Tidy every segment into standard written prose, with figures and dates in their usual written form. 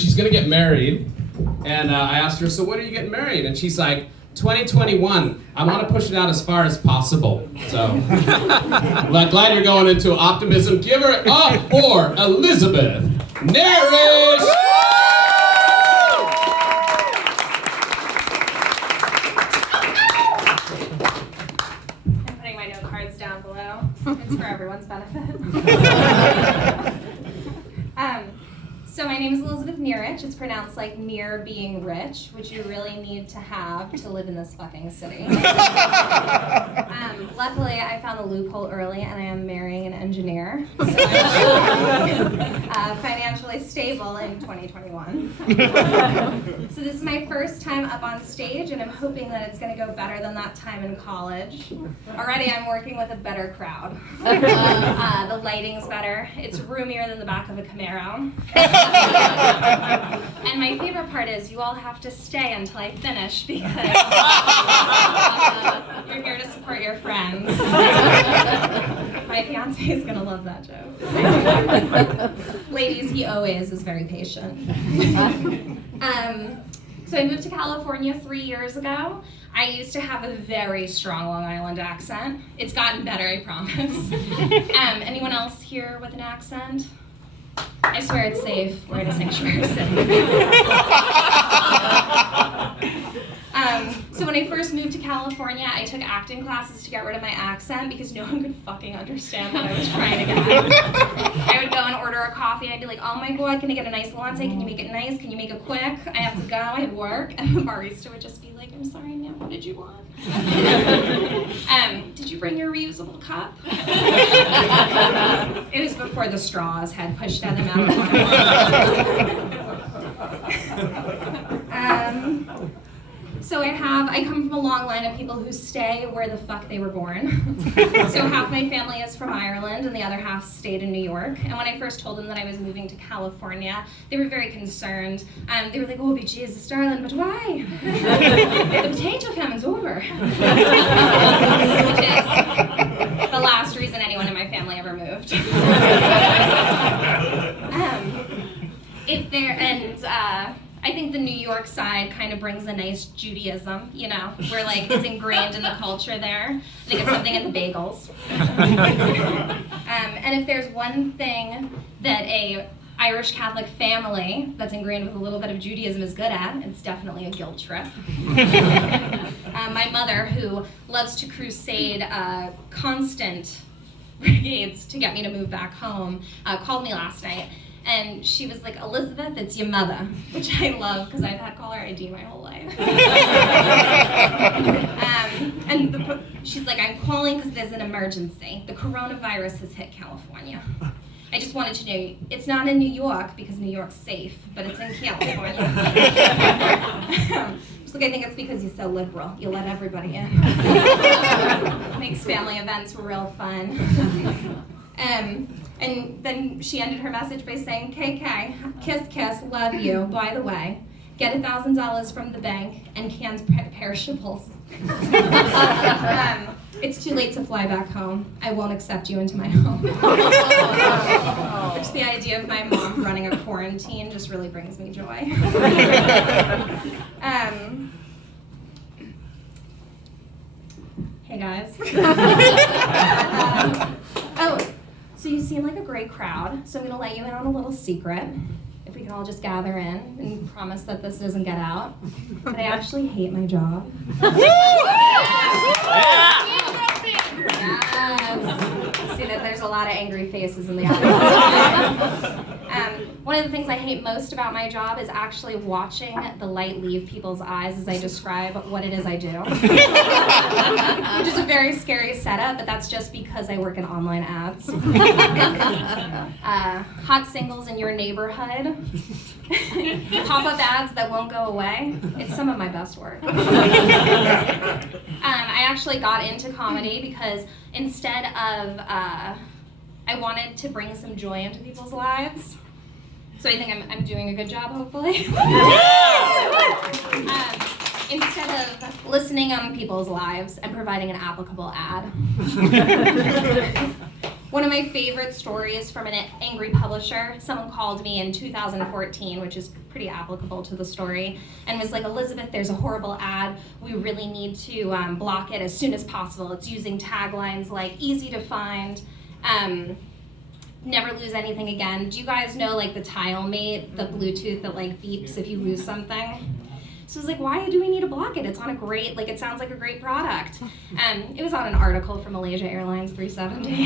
she's gonna get married. And I asked her, so when are you getting married? And she's like, 2021. I want to push it out as far as possible. So, glad you're going into optimism. Give her up for Elizabeth Nerich! I'm putting my note cards down below. It's for everyone's benefit. So my name is Elizabeth Nerich. It's pronounced like near being rich, which you really need to have to live in this fucking city. Luckily, I found a loophole early, and I am marrying an engineer, so I'm financially stable in 2021. So this is my first time up on stage, and I'm hoping that it's going to go better than that time in college. Already, I'm working with a better crowd. The lighting's better. It's roomier than the back of a Camaro. And my favorite part is you all have to stay until I finish because you're here to support your friends. My fiance is gonna love that joke. Ladies, he always is very patient. So I moved to California 3 years ago. I used to have a very strong Long Island accent. It's gotten better, I promise. Anyone else here with an accent? I swear it's safe. We're in a sanctuary city. So when I first moved to California, I took acting classes to get rid of my accent because no one could fucking understand what I was trying to get at. I would go and order a coffee and I'd be like, oh my god, can I get a nice latte? Can you make it nice? Can you make it quick? I have to go, I have work. And the barista would just be like, I'm sorry, ma'am, what did you want? Did you bring your reusable cup? It was before the straws had pushed them out of my So I come from a long line of people who stay where the fuck they were born. So half my family is from Ireland and the other half stayed in New York. And when I first told them that I was moving to California, they were very concerned. They were like, oh, but Jesus, darling, but why? The potato famine's over. Which is the last reason anyone in my family ever moved. I think the New York side kind of brings a nice Judaism, you know, where like it's ingrained in the culture there. I think it's something in the bagels. And if there's one thing that a Irish Catholic family that's ingrained with a little bit of Judaism is good at, it's definitely a guilt trip. My mother, who loves to crusade constant brigades to get me to move back home, called me last night. And she was like, Elizabeth, it's your mother, which I love because I've had caller ID my whole life. She's like, I'm calling because there's an emergency. The coronavirus has hit California. I just wanted to know, it's not in New York because New York's safe, but it's in California. She's like, I think it's because you're so liberal. You let everybody in. Makes family events real fun. And then she ended her message by saying, KK, kiss, kiss, love you. By the way, get $1,000 from the bank and canned perishables. It's too late to fly back home. I won't accept you into my home. Which the idea of my mom running a quarantine just really brings me joy. Hey guys. So you seem like a great crowd, so I'm gonna let you in on a little secret. If we can all just gather in and promise that this doesn't get out. But I actually hate my job. Yes. See that there's a lot of angry faces in the audience. One of the things I hate most about my job is actually watching the light leave people's eyes as I describe what it is I do. Which is a very scary setup, but that's just because I work in online ads. Hot singles in your neighborhood. Pop-up ads that won't go away. It's some of my best work. I actually got into comedy because instead of, I wanted to bring some joy into people's lives. So I think I'm doing a good job, hopefully. Instead of listening on people's lives and providing an applicable ad. One of my favorite stories from an angry publisher, someone called me in 2014, which is pretty applicable to the story, and was like, Elizabeth, there's a horrible ad. We really need to block it as soon as possible. It's using taglines like easy to find, never lose anything again. Do you guys know like the TileMate, the Bluetooth that like beeps if you lose something? So I was like, why do we need to block it? It's on a great, like, it sounds like a great product. It was on an article from Malaysia Airlines 370.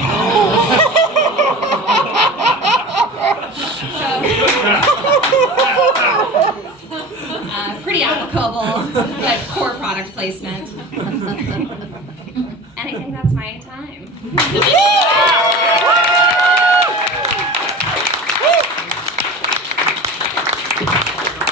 Pretty applicable, but poor product placement. And I think that's my time.